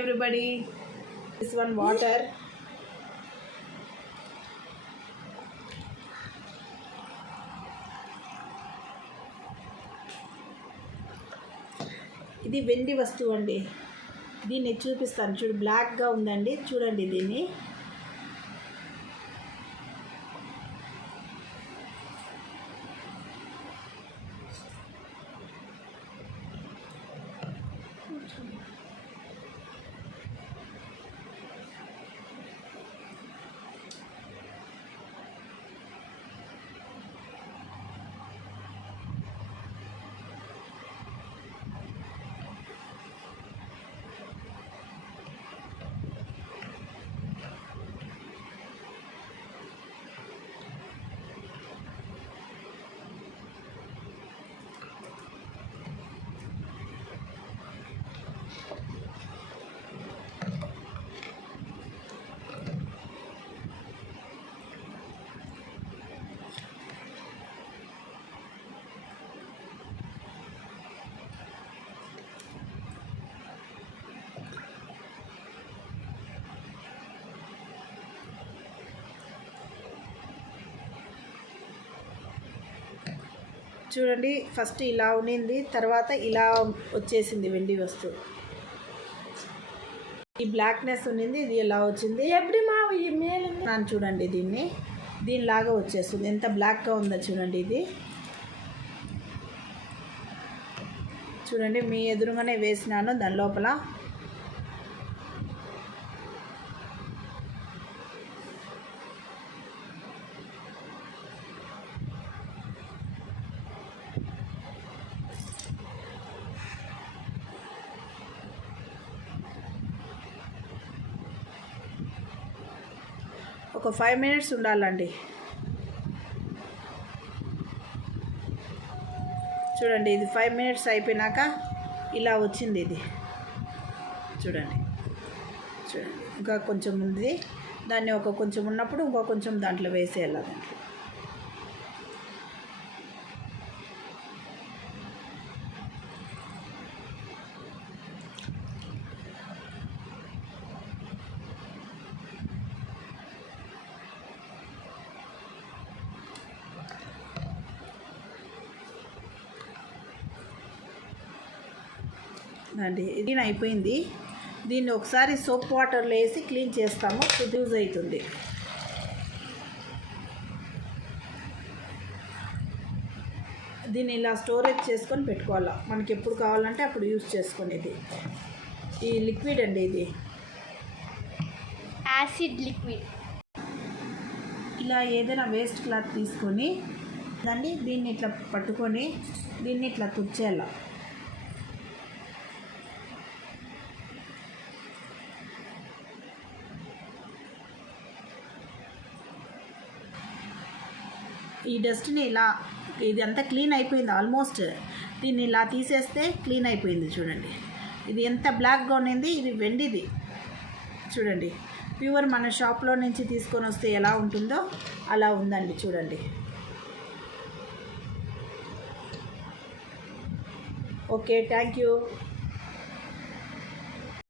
everybody, this one water. ఇది వెండి వస్తువు అండి. దీన్ని చూపిస్తాను చూడు, బ్లాక్గా ఉందండి, చూడండి దీన్ని. చూడండి, ఫస్ట్ ఇలా ఉన్నింది, తర్వాత ఇలా వచ్చేసింది వెండి వస్తువు. ఈ బ్లాక్నెస్ ఉన్నింది, ఇది ఎలా వచ్చింది నన్ను చూడండి, దీనిలాగా వచ్చేస్తుంది. ఎంత బ్లాక్గా ఉందో చూడండి. ఇది చూడండి, మీ ఎదురుగానే వేసినాను దాని లోపల. ఒక 5 minutes ఉండాలండి. చూడండి, ఇది 5 minutes అయిపోయినాక ఇలా వచ్చింది. ఇది చూడండి, ఇంకా కొంచెం ఉంది. దాన్ని కొంచెం ఉన్నప్పుడు ఇంకో కొంచెం దాంట్లో వేసేయాలి. అండి ఇది అయిపోయింది. దీన్ని ఒకసారి సోప్ వాటర్లో వేసి క్లీన్ చేస్తాము, యూజ్ అవుతుంది. దీన్ని ఇలా స్టోరేజ్ చేసుకొని పెట్టుకోవాలా, మనకి ఎప్పుడు కావాలంటే అప్పుడు యూజ్ చేసుకునేది. ఈ లిక్విడ్ అండి, ఇది యాసిడ్ లిక్విడ్. ఇలా ఏదైనా వేస్ట్ క్లాత్ తీసుకొని దీన్ని ఇట్లా పట్టుకొని దీన్ని ఇట్లా తుడిచేయాల. ఈ డస్ట్ని ఇలా, ఇది అంతా క్లీన్ అయిపోయింది ఆల్మోస్ట్. దీన్ని ఇలా తీసేస్తే క్లీన్ అయిపోయింది. చూడండి, ఇది ఎంత బ్లాక్గా ఉన్నింది. ఇది వెండిది చూడండి, ప్యూర్ మన షాప్లో నుంచి తీసుకొని వస్తే ఎలా ఉంటుందో అలా ఉందండి. చూడండి. Okay, thank you.